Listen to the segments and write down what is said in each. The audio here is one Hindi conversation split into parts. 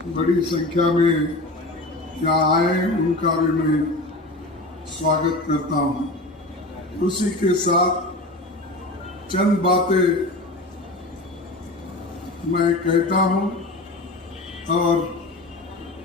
बड़ी संख्या में यहाँ आए उनका भी मैं स्वागत करता हूँ। उसी के साथ चंद बातें मैं कहता हूँ और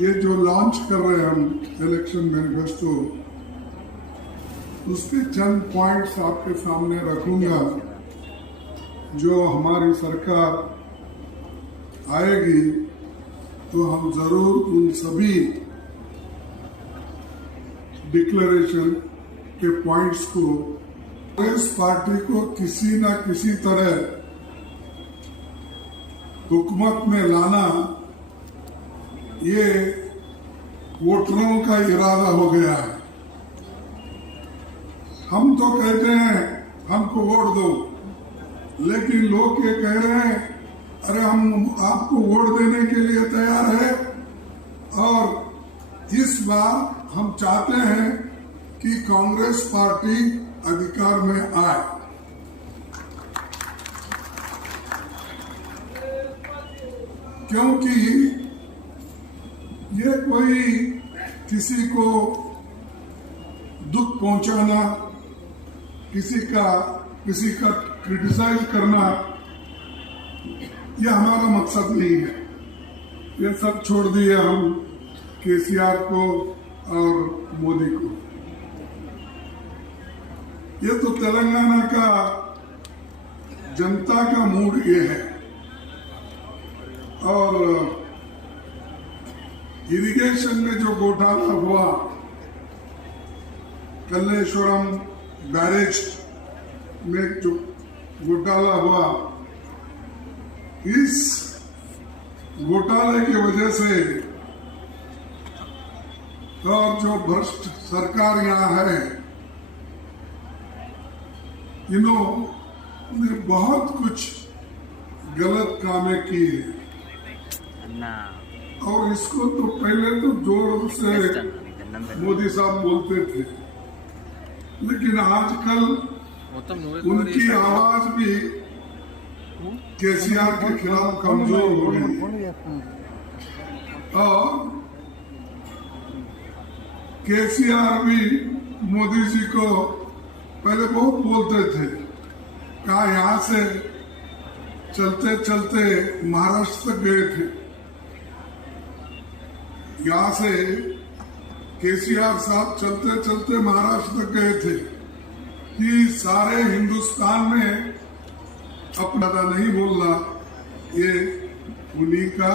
ये जो लॉन्च कर रहे हैं हम इलेक्शन मैनिफेस्टो, उसके चंद पॉइंट्स आपके सामने रखूंगा। जो हमारी सरकार आएगी तो हम जरूर उन सभी डिक्लेरेशन के पॉइंट्स को कांग्रेस पार्टी को किसी न किसी तरह हुकूमत में लाना, ये वोटरों का इरादा हो गया है। हम तो कहते हैं हमको वोट दो, लेकिन लोग ये कह रहे हैं अरे हम आपको वोट देने के लिए तैयार है। और इस बार हम चाहते हैं कि कांग्रेस पार्टी अधिकार में आए। क्योंकि ये कोई किसी को दुख पहुंचाना, किसी का क्रिटिसाइज करना, यह हमारा मकसद नहीं है। ये सब छोड़ दिए हम केसीआर को और मोदी को। ये तो तेलंगाना का जनता का मूड ये है। और इरिगेशन में जो घोटाला हुआ, कल्लेश्वरम बैरेज में जो घोटाला हुआ, इस घोटाले की वजह से और जो भ्रष्ट सरकार यहाँ है, इन्होंने बहुत कुछ गलत कामें की है। और इसको तो पहले तो जोर से मोदी साहब बोलते थे, लेकिन आजकल उनकी आवाज भी केसीआर के खिलाफ कमजोर हो गई। और केसीआर भी मोदी जी को पहले बहुत बोलते थे। कहा यहाँ से चलते चलते महाराष्ट्र तक गए थे। यहाँ से केसीआर साहब चलते चलते महाराष्ट्र तक गए थे कि सारे हिंदुस्तान में अपना नहीं बोलना, ये उन्हीं का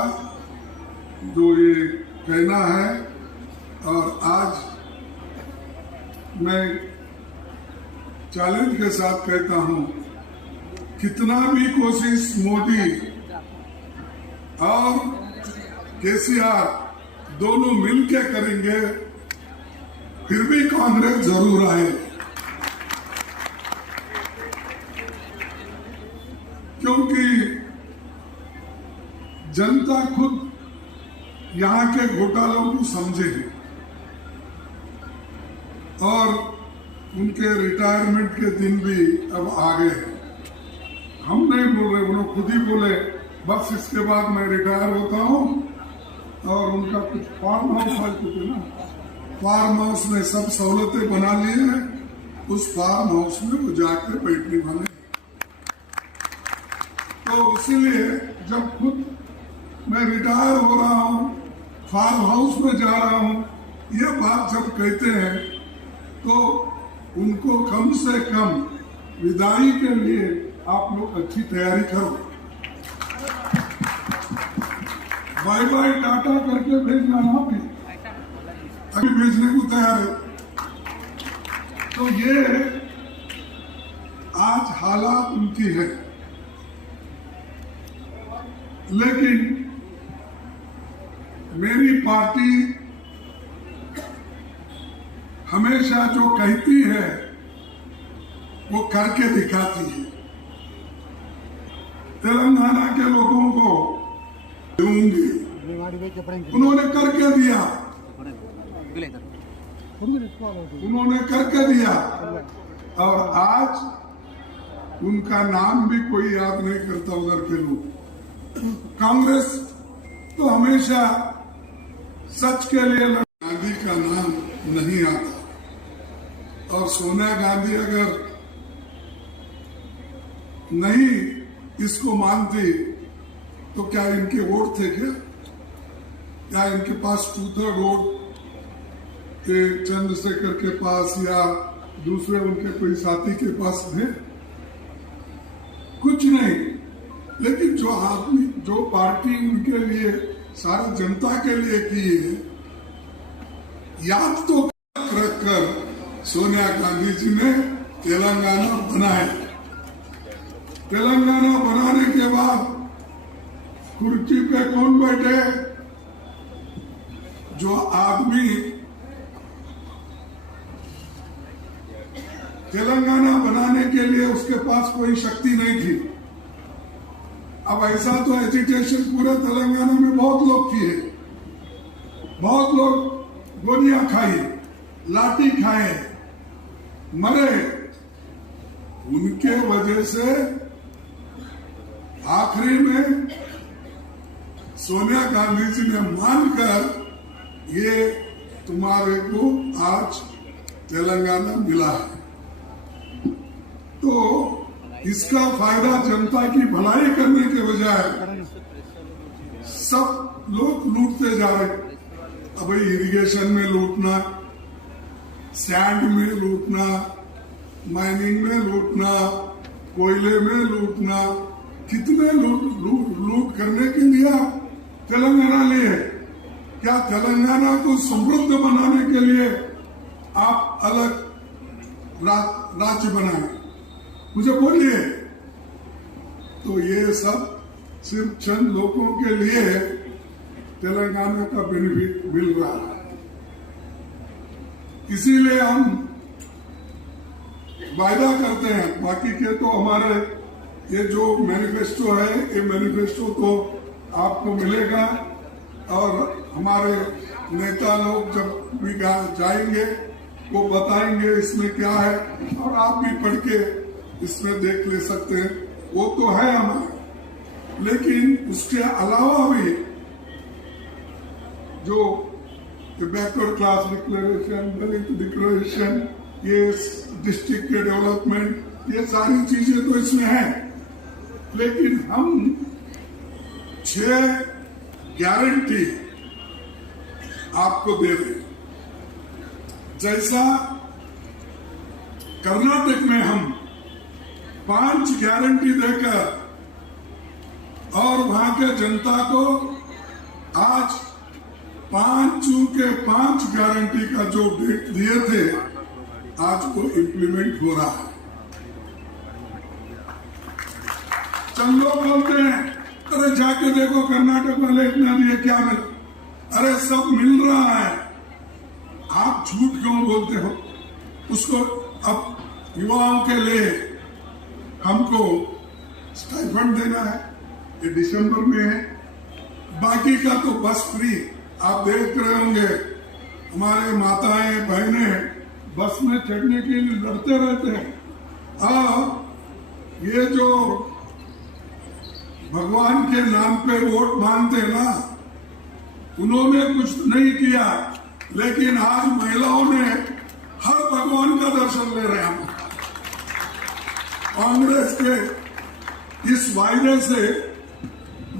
जो ये कहना है। और आज मैं चैलेंज के साथ कहता हूं, कितना भी कोशिश मोदी और केसीआर दोनों मिलके करेंगे, फिर भी कांग्रेस जरूर आए। क्योंकि जनता खुद यहाँ के घोटालों को समझे और उनके रिटायरमेंट के दिन भी अब आ गए हैं। हम नहीं बोल रहे, उन्होंने खुद ही बोले बस इसके बाद मैं रिटायर होता हूँ। और उनका कुछ फार्म हाउस है, कुछ ना फार्म हाउस में सब सहूलतें बना लिए हैं, उस फार्म हाउस में वो जाके बैठने वाले। तो इसीलिए जब खुद मैं रिटायर हो रहा हूँ, फार्म हाउस में जा रहा हूँ, ये बात जब कहते हैं तो उनको कम से कम विदाई के लिए आप लोग अच्छी तैयारी करो। बाय बाय टाटा करके भेजना ना, अभी भेजने को तैयार है। तो ये आज हालात उनकी है। लेकिन मेरी पार्टी हमेशा जो कहती है वो करके दिखाती है। तेलंगाना के लोगों को दूंगी, उन्होंने करके दिया, उन्होंने करके दिया। और आज उनका नाम भी कोई याद नहीं करता उधर के लोग। कांग्रेस तो हमेशा सच के लिए गांधी का नाम नहीं आता, और सोनिया गांधी अगर नहीं इसको मानती तो क्या इनके वोट थे क्या इनके पास 2/3 वोट चंद्रशेखर के पास या दूसरे उनके कोई साथी के पास है? कुछ नहीं। लेकिन जो आदमी, जो पार्टी उनके लिए, सारी जनता के लिए की है, याद तो रखकर सोनिया गांधी जी ने तेलंगाना बनाया। तेलंगाना बनाने के बाद कुर्सी पे कौन बैठे? जो आदमी तेलंगाना बनाने के लिए उसके पास कोई शक्ति नहीं थी। अब ऐसा तो एजिटेशन पूरे तेलंगाना में बहुत लोग किए, बहुत लोग गोलियां खाई, लाठी खाए, मरे। उनके वजह से आखिरी में सोनिया गांधी जी ने मानकर ये तुम्हारे को आज तेलंगाना मिला है। तो इसका फायदा जनता की भलाई करने के बजाय सब लोग लूटते जा रहे। अब इरिगेशन में लूटना, सैंड में लूटना, माइनिंग में लूटना, कोयले में लूटना, कितने लूट करने के लिए आप तेलंगाना लिए? क्या तेलंगाना को समृद्ध बनाने के लिए आप अलग राज्य बनाए? मुझे बोलिए। तो ये सब सिर्फ चंद लोगों के लिए तेलंगाना का बेनिफिट मिल रहा है। इसीलिए हम वायदा करते हैं। बाकी के तो हमारे ये जो मैनिफेस्टो है, ये मैनिफेस्टो तो आपको मिलेगा, और हमारे नेता लोग जब भी जाएंगे वो बताएंगे इसमें क्या है, और आप भी पढ़ के इसमें देख ले सकते हैं। वो तो है हमारा, लेकिन उसके अलावा भी जो बैकवर्ड क्लास डिक्लेरेशन, दलित डिक्लेरेशन, ये डिस्ट्रिक्ट के डेवलपमेंट, ये सारी चीजें तो इसमें है। लेकिन हम 6 गारंटी आपको दे रहे। जैसा कर्नाटक में हम 5 गारंटी देकर और वहां के जनता को आज 5 गारंटी का जो डेट दिए थे, आज वो इम्प्लीमेंट हो रहा है। चंद लोग बोलते हैं अरे जाके देखो कर्नाटक वाले इतना दिए, क्या मिला? अरे सब मिल रहा है। आप झूठ क्यों बोलते हो? उसको अब युवाओं के लिए हमको स्टाइपेंड देना है, ये दिसंबर में है। बाकी का तो बस फ्री। आप देख रहे होंगे हमारे माताएं बहनें बस में चढ़ने के लिए लड़ते रहते हैं। ये जो भगवान के नाम पे वोट मांगते हैं ना, उन्होंने कुछ नहीं किया, लेकिन आज महिलाओं ने हर भगवान का दर्शन ले रहे हैं। कांग्रेस के इस वायदे से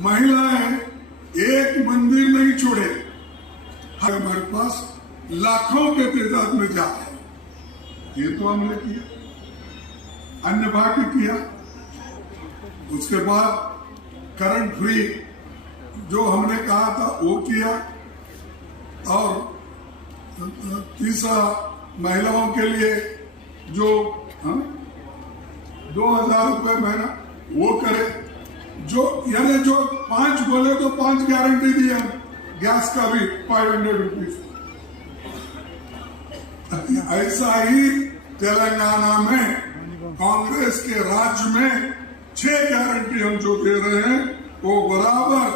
महिलाएं एक मंदिर नहीं छोड़े। हमारे पास लाखों के तादाद में जा रहे हैं। ये तो हमने किया, अन्य भाग किया। उसके बाद करंट फ्री जो हमने कहा था वो किया, और तीसरा महिलाओं के लिए जो 2,000 रुपए महीना वो करे। जो यानी जो 5 बोले तो 5 गारंटी दिया। गैस का भी 500 रुपीज। ऐसा ही तेलंगाना में कांग्रेस के राज्य में 6 गारंटी हम जो दे रहे हैं वो बराबर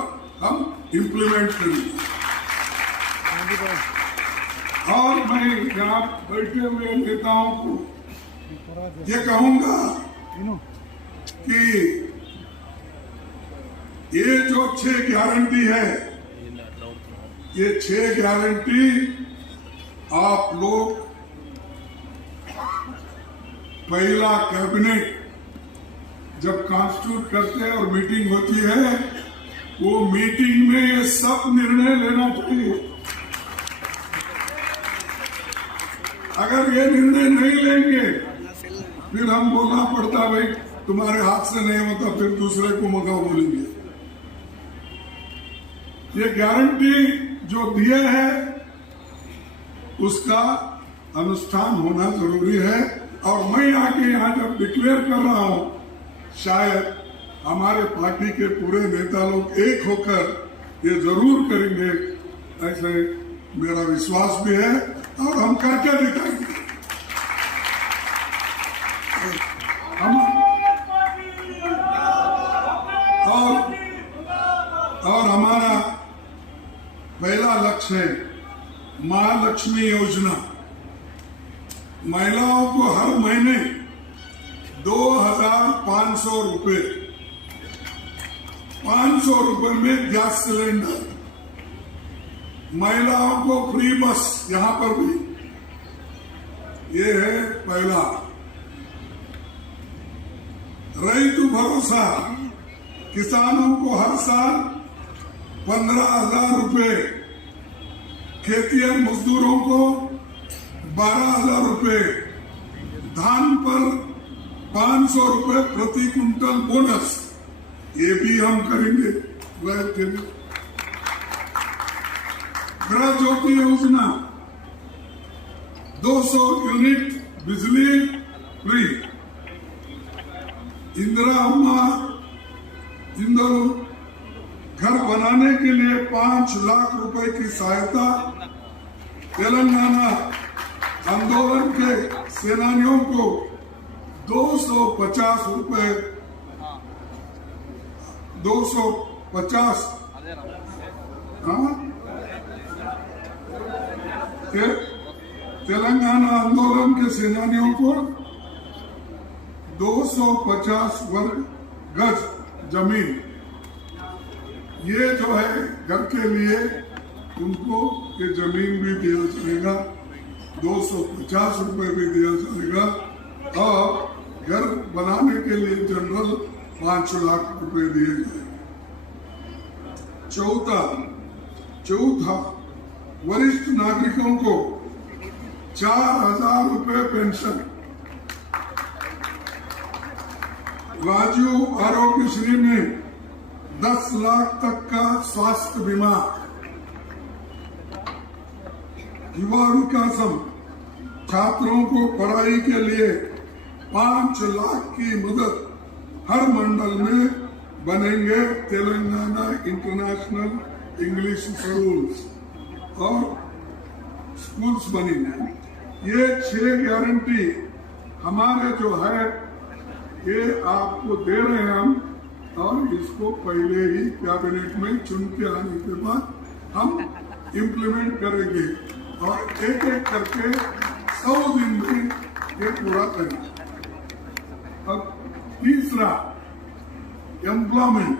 हम इम्प्लीमेंट करेंगे। और मैं यहाँ बैठे हुए नेताओं को ये कहूंगा कि ये जो 6 गारंटी है ये 6 गारंटी आप लोग पहला कैबिनेट जब कॉन्स्टिट्यूट करते हैं और मीटिंग होती है, वो मीटिंग में ये सब निर्णय लेना चाहिए। अगर ये निर्णय नहीं लेंगे फिर हम बोलना पड़ता भाई तुम्हारे हाथ से नहीं होता, फिर दूसरे को मगा बोलेंगे। ये गारंटी जो दिए है उसका अनुष्ठान होना जरूरी है। और मैं आके यहाँ जब डिक्लेयर कर रहा हूँ, शायद हमारे पार्टी के पूरे नेता लोग एक होकर ये जरूर करेंगे, ऐसे मेरा विश्वास भी है और हम करके दिखाएंगे। और हमारा पहला लक्ष्य है महालक्ष्मी योजना। महिलाओं को हर महीने 2,500 रुपए, 500 रुपए में गैस सिलेंडर, महिलाओं को फ्री बस, यहां पर भी ये है पहला। रैतु भरोसा, किसानों को हर साल 15,000 रुपए, खेतिहर मजदूरों को 12,000 रुपए, धान पर 500 रुपए प्रति क्विंटल बोनस, ये भी हम करेंगे। गृह ज्योति योजना 200 यूनिट बिजली फ्री, इंदिरा घर बनाने के लिए 5 लाख रुपए की सहायता, तेलंगाना आंदोलन के सेनानियों को 250 रुपए, 250 तेलंगाना आंदोलन के सेनानियों को 250 वर्ग गज जमीन, ये जो है घर के लिए उनको ये जमीन भी दिया जाएगा, 250 रुपए भी दिया जाएगा। और घर बनाने के लिए जनरल 5 लाख रुपए दिए जाएंगे। चौथा वरिष्ठ नागरिकों को 4,000 रुपए पेंशन, राजीव आरोग्यश्री में 10 लाख तक का स्वास्थ्य बीमा, युवा विकासम, छात्रों को पढ़ाई के लिए 5 लाख की मदद, हर मंडल में बनेंगे तेलंगाना इंटरनेशनल इंग्लिश स्कूल्स और स्कूल्स बनेंगे। ये 6 गारंटी हमारे जो है ये आपको दे रहे हैं हम, और इसको पहले ही कैबिनेट में चुन के आने के बाद हम इम्प्लीमेंट करेंगे और एक एक करके 100 दिन में ये पूरा करेंगे। अब तीसरा एम्प्लॉयमेंट,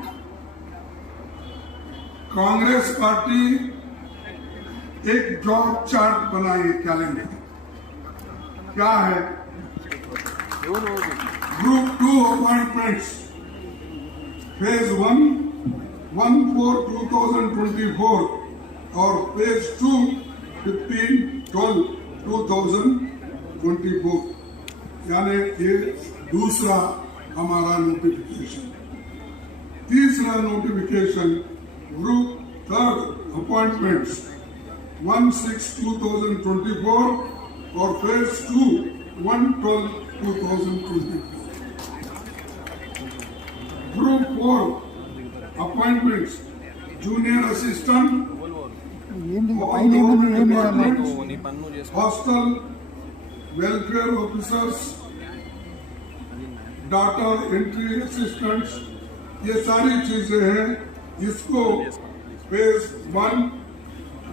कांग्रेस पार्टी एक जॉब चार्ट बनाई, कैलेंडर क्या है, ग्रुप 2 अपॉइंटमेंट्स, फेज 1 1/4/2024 और फेज 2 15/12/2024, यानी ये दूसरा हमारा नोटिफिकेशन। तीसरा नोटिफिकेशन ग्रुप 3 अपॉइंटमेंट्स 1/6/2024 और phase 2 1/12/2024। Group 4 appointments junior assistant, hostel welfare officers, data entry assistants, ये सारी चीजें हैं। इसको phase 1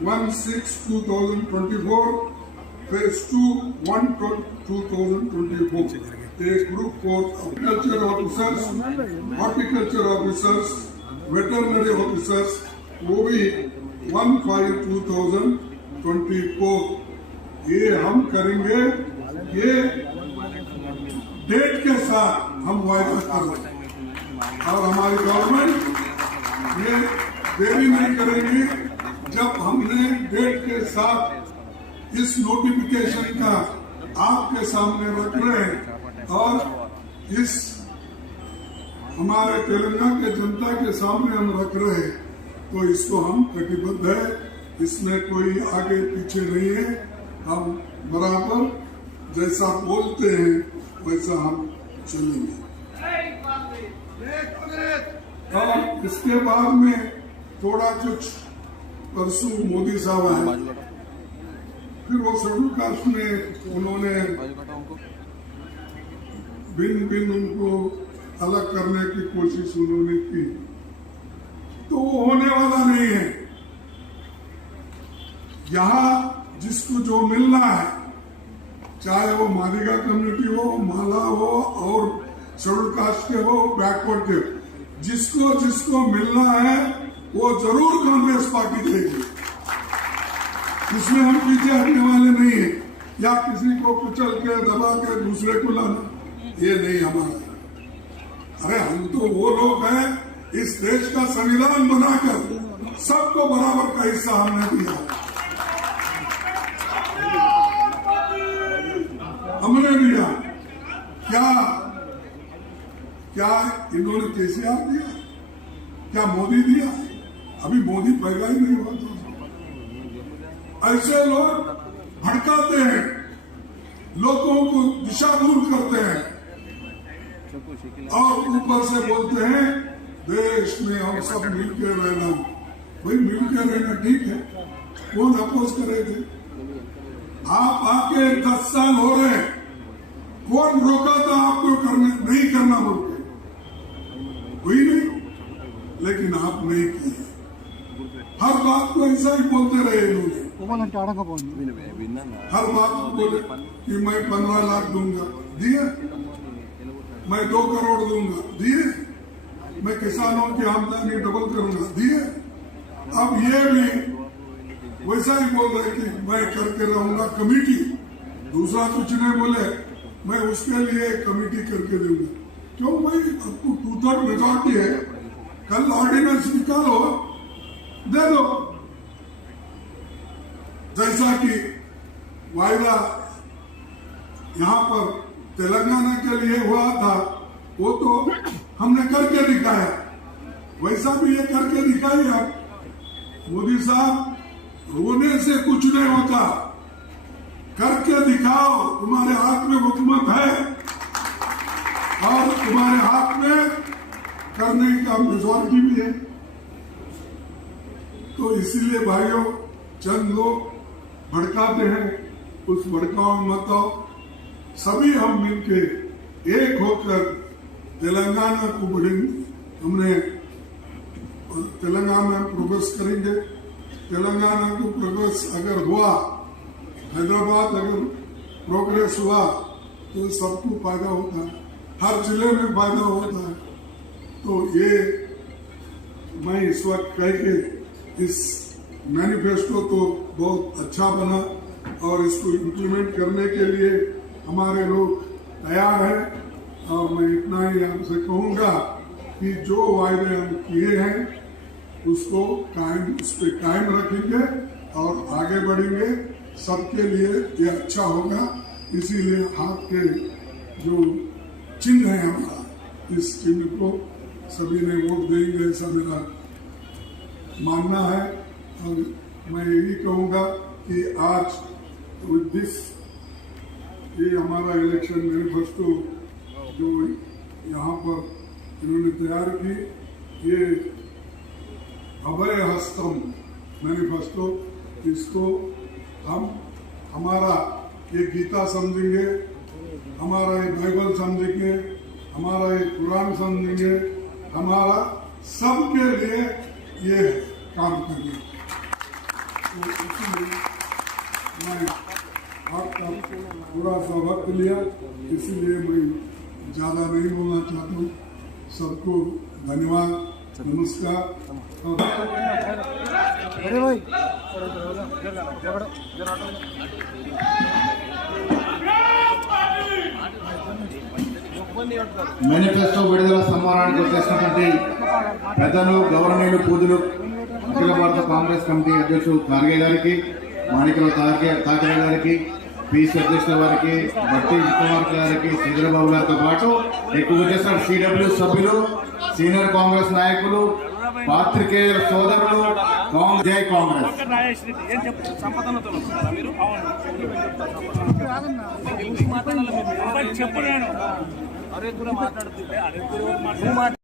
1/6/2024, phase 2 1/12/2024। Group 4 horticulture officers, veterinary officers, वो भी 1/5/2024 ये हम करेंगे। ये डेट के साथ हम वायदा कर रहे हैं और हमारी गवर्नमेंट ये देरी नहीं करेगी। जब हमने डेट के साथ इस नोटिफिकेशन का आपके सामने रख रहे हैं और इस हमारे तेलंगाना के जनता के सामने हम रख रहे हैं, तो इसको हम कटिबद्ध है। इसमें कोई आगे पीछे नहीं है। हम बराबर जैसा बोलते हैं वैसा हम चलेंगे। और इसके बाद में थोड़ा कुछ परसों मोदी साहब आए, फिर वो शेड्यूल कास्ट में उन्होंने भिन्न उनको अलग करने की कोशिश उन्होंने की, तो वो होने वाला नहीं है। यहाँ जिसको जो मिलना है, चाहे वो मादिगा कम्युनिटी हो, माला हो और शेड्यूल कास्ट के हो, बैकवर्ड के, जिसको मिलना है वो जरूर कांग्रेस पार्टी देगी। इसमें हम पीछे हटने वाले नहीं है, या किसी को कुचल के दबा के दूसरे को लाना, ये नहीं हमारा। अरे हम तो वो लोग हैं, इस देश का संविधान बनाकर सबको बराबर का हिस्सा हमने दिया। हमने दिया क्या इन्होंने केसीआर दिया? क्या मोदी दिया? अभी मोदी पैदा ही नहीं हुआ था। ऐसे लोग भड़काते हैं, लोगों को दिशा दूर करते हैं और ऊपर से बोलते हैं देश में हम सब मिलकर रहना। भाई मिलकर रहना ठीक है, कौन अपोज करे थे? आप आके 10 साल हो रहे हैं, कौन रोका था आपको करने नहीं करना बोलते? कोई नहीं, लेकिन आप नहीं किए। हर बात को ऐसा ही बोलते रहे इन्होंने। हर बात को बोले कि मैं 15 लाख दूंगा, दिए। मैं 2 करोड़ दूंगा, दिए। मैं किसानों की आमदनी डबल करूंगा, दिए। अब ये भी वैसा ही बोल रहे कि मैं करके रहूंगा कमेटी। दूसरा कुछ नहीं बोले, मैं उसके लिए कमेटी करके दूंगा। क्यों भाई, आपको 2/3 मेजॉरिटी है, कल ऑर्डिनेंस निकालो, दे दो। जैसा कि वायदा यहाँ पर तेलंगाना के लिए हुआ था, वो तो हमने करके दिखाया, वैसा भी ये करके दिखाइए आप। मोदी साहब, रोने से कुछ नहीं होता, करके दिखाओ। तुम्हारे हाथ में हुकूमत है और तुम्हारे हाथ में करने का मेजॉरिटी भी है। तो इसीलिए भाइयों, चंद लोग भड़काते हैं, उस भड़काओ मत आओ। सभी हम मिलके एक होकर तेलंगाना को बढ़ेंगे। हमने तेलंगाना में प्रोग्रेस करेंगे। तेलंगाना को प्रोग्रेस अगर हुआ, हैदराबाद अगर प्रोग्रेस हुआ, तो सबको फायदा होता है, हर जिले में फायदा होता है। तो ये मैं इस वक्त कह के, इस मैनिफेस्टो तो बहुत अच्छा बना और इसको इम्प्लीमेंट करने के लिए हमारे लोग तैयार हैं। और मैं इतना ही आपसे कहूंगा कि जो वायदे हम किए हैं उसको उस पर कायम रखेंगे और आगे बढ़ेंगे। सबके लिए ये अच्छा होगा। इसीलिए आपके जो चिन्ह है हमारा, इस चिन्ह को सभी ने वोट देंगे, ऐसा मेरा मानना है। और मैं यही कहूंगा कि आज विद दिस, ये हमारा इलेक्शन मैनिफेस्टो जो यहाँ पर इन्होंने तैयार की, ये अभय हस्तम मैनिफेस्टो, इसको हम हमारा ये गीता समझेंगे, हमारा ये बाइबल समझेंगे, हमारा ये कुरान समझेंगे, हमारा सबके लिए ये काम करेंगे। तो इसलिए मैं आपका पूरा सा वक्त लिया, इसीलिए मैं ज्यादा नहीं बोलना चाहता हूँ। सबको धन्यवाद, नमस्कार। మేనిఫెస్టో విడుదల సమారానికి వచ్చేసినటువంటి పెద్దలు గౌరవనీయులు పూజలు అఖిల భారత కాంగ్రెస్ కమిటీ అధ్యక్షుడు ఖార్గే గారికి, మాణిక్యరావు తాకరే గారికి, పీసీ అధ్యక్షుల వారికి, బట్టి కుమార్ గారికి, చంద్రబాబు గారితో పాటు ఎక్కువ చేసిన సిడబ్ల్యూ సభ్యులు, సీనియర్ కాంగ్రెస్ నాయకులు, పాత్రికేయుల సోదరులు, జై కాంగ్రెస్. చెప్పు నేను అరే మాట్లాడుతుంటే అరే